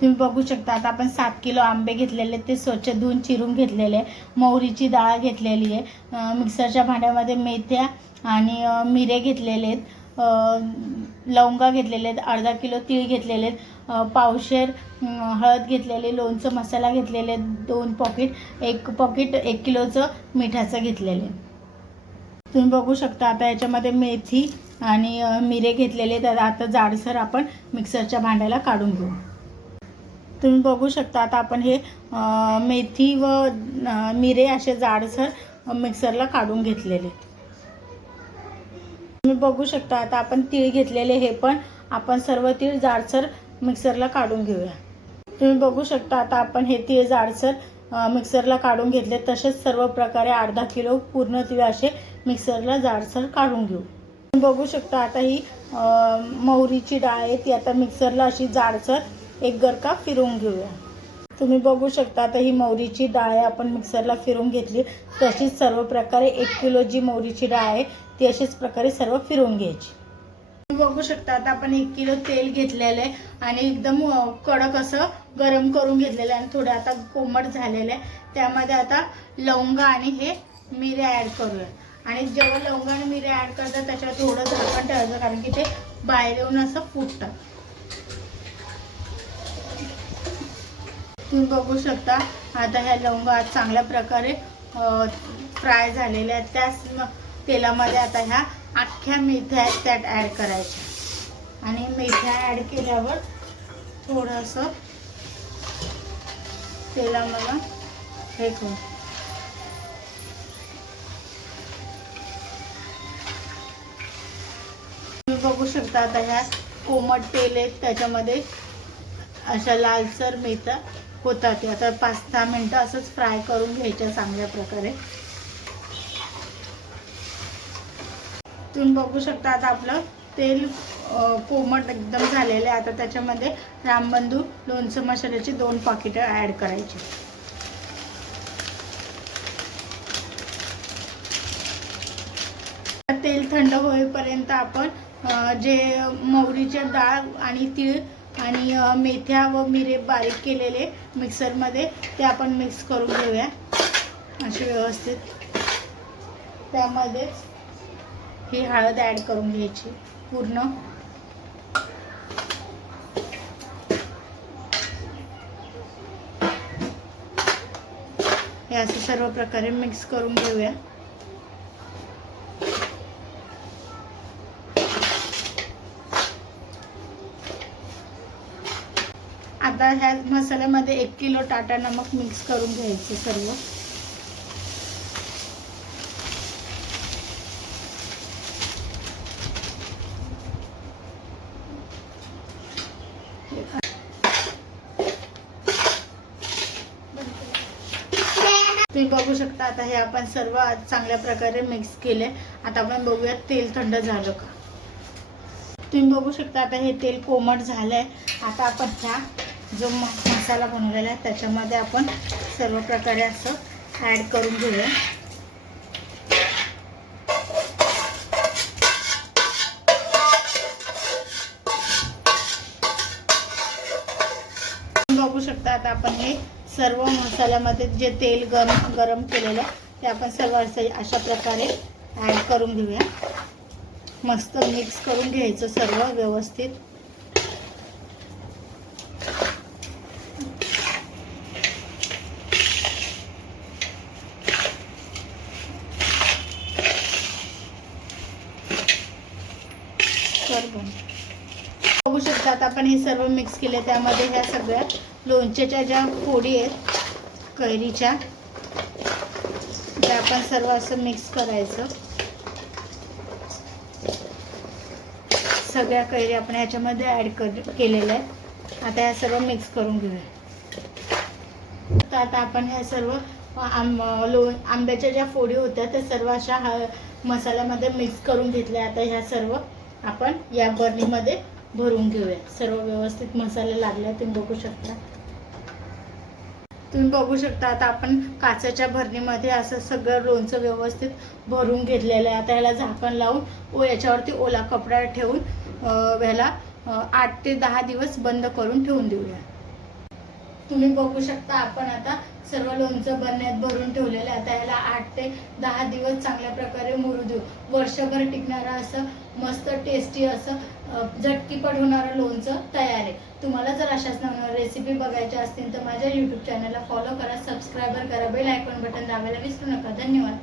तुम्ही बघू शकता आता आपण सात किलो आंबे घेतलेले ते स्वच्छ धुवून चिरून घेतलेले आहे मोहरीची डाळ घेतलेली आहे मिक्सरच्या भांड्यामध्ये मेथ्या आणि मिरे घेतलेले आहेत लवंगा घेतलेले आहेत अर्धा किलो तीळ घेतलेले आहेत पावशेर हळद घेतलेले लोणचं मसाला घेतलेले आहेत दोन पॉकेट एक पॉकेट एक किलोचं मिठाचं घेतलेलं आहे तुम्ही बघू शकता आता याच्यामध्ये मेथी आणि मिरे घेतलेले तर आता जाडसर आपण मिक्सरच्या भांड्याला काढून घेऊ. तुम्ही बघू शकता आता आपण हे मेथी व मिरे असे जाडसर मिक्सरला काढून घेतलेले. तुम्ही बघू शकता आता आपण तीळ घेतलेले हे पण आपण सर्व तीळ जाडसर मिक्सरला काढून घेऊया. तुम्ही बघू शकता आता आपण हे तीळ जाडसर मिक्सरला काढून घेतले तसेच सर्व प्रकारे अर्धा किलो पूर्ण तीळ असे मिक्सरला जाडसर काढून घेऊ. तुम्ही बघू शकता आता ही मोहरीची डाळ आहे ती आता मिक्सरला अशी जाडसर एक गरका फिरवून घेऊया. तुम्ही बघू शकता आता ही मोहरीची डाळ आहे. आपण मिक्सरला फिरवून घेतली. तशीच सर्व प्रकारे एक किलो जी मोहरीची डाळ आहे ती अशीच प्रकारे सर्व फिरवून घ्यायची. तुम्ही बघू शकता आता आपण एक किलो तेल घेतलेलं आहे आणि एकदम कडक असं गरम करून घेतलेलं आहे. आणि थोडं आता कोमट झालेलं आहे. त्यामध्ये आता लवंगा आणि हे मिरे ॲड करूया. आणि जेव्हा लवंग आणि मिरे ॲड करतात त्याच्यावर थोडं झाकण ठेवायचं कारण की ते बाहेर येऊन असं फुटतं तुम्ही बघू शकता. आता ह्या लवंगा आज चांगल्या प्रकारे फ्राय झालेल्या आहेत. त्याच तेलामध्ये आता ह्या अख्ख्या मेथ्या आहेत त्यात ॲड करायच्या. आणि मेथ्या ॲड केल्यावर थोडंसं तेलामध्ये हे करू. तुम्ही बघू शकता आता ह्या कोमट तेल आहेत. त्याच्यामध्ये अशा लालसर मेथ्या होतात. ते आता पाच दहा मिनटं असंच फ्राय करून घ्यायच्या चांगल्या प्रकारे. तुम्ही बघू शकता आता आपलं तेल कोमट एकदम झालेलं आहे. आता त्याच्यामध्ये रामबंधू लोणचं मसाल्याची दोन पाकिटं ॲड करायची. तेल थंड होईपर्यंत आपण जे मोहरीचे डाळ आणि तीळ आणि मेथ्या व मिरे बारीक केलेले मिक्सरमध्ये ते आपण मिक्स करून घेऊया. असे व्यवस्थित. त्यामध्येच ही हळद ॲड करून घ्यायची पूर्ण. हे असं सर्व प्रकारे मिक्स करून घेऊया. आता ह्या मसाल्यामध्ये एक किलो टाटा नमक मिक्स करून घ्यायचे सर्व. तुम्ही बघू शकता आता हे आपण सर्व आज चांगल्या प्रकारे मिक्स केले. आता आपण बघूया तेल थंड झालं का. तुम्ही बघू शकता आता हे तेल कोमट झालं आहे आता आपण ह्या जो म मसाला बनवलेला आहे त्याच्यामध्ये आपण सर्व प्रकारे असं ॲड करून घेऊया. बघू शकता आता आपण हे सर्व मसाल्यामध्ये जे तेल गरम गरम केलेलं ते आपण सर्व असं अशा प्रकारे ॲड करून घेऊया. मस्त मिक्स करून घ्यायचं सर्व व्यवस्थित सर्व बघू आपण हे सर्व मिक्स केले त्यामध्ये ह्या सगळ्या लोणच्याच्या ज्या फोडी आहेत कैरीच्या त्या आपण सर्व असं मिक्स करायचं. सगळ्या कैरी आपण ह्याच्यामध्ये ॲड कर केलेल्या आहेत. आता ह्या सर्व मिक्स करून घेऊया. तर आता आपण ह्या सर्व आंब लो आंब्याच्या ज्या फोडी होत्या त्या सर्व अशा ह मसाल्यामध्ये मिक्स करून घेतल्या. आता ह्या सर्व आपण या बर्नीमध्ये भरून घेऊया सर्व व्यवस्थित मसाले लागले तुम्ही बघू शकता. तुम्ही बघू शकता आता आपण काचेच्या भरणीमध्ये असं सगळं लोणचं व्यवस्थित भरून घेतलेलं आहे. आता ह्याला झाकण लावून ओ याच्यावरती ओला कपडा ठेवून ह्याला आठ ते दहा दिवस बंद करून ठेवून देऊया. तुम्ही बघू शकता आपण आता सर्व लोणचं बनण्यात भरून ठेवलेलं आहे. आता ह्याला आठ ते दहा दिवस चांगल्या प्रकारे मुरू देऊ. वर्षभर टिकणारं असं मस्त टेस्टी असं झटकीपट होणारं लोणचं तयार आहे. तुम्हाला जर अशाच नवनवीन रेसिपी बघायच्या असतील तर माझ्या यूट्यूब चॅनलला फॉलो करा सबस्क्राईबर करा बेल आयकॉन बटन दाबायला विसरू नका. धन्यवाद.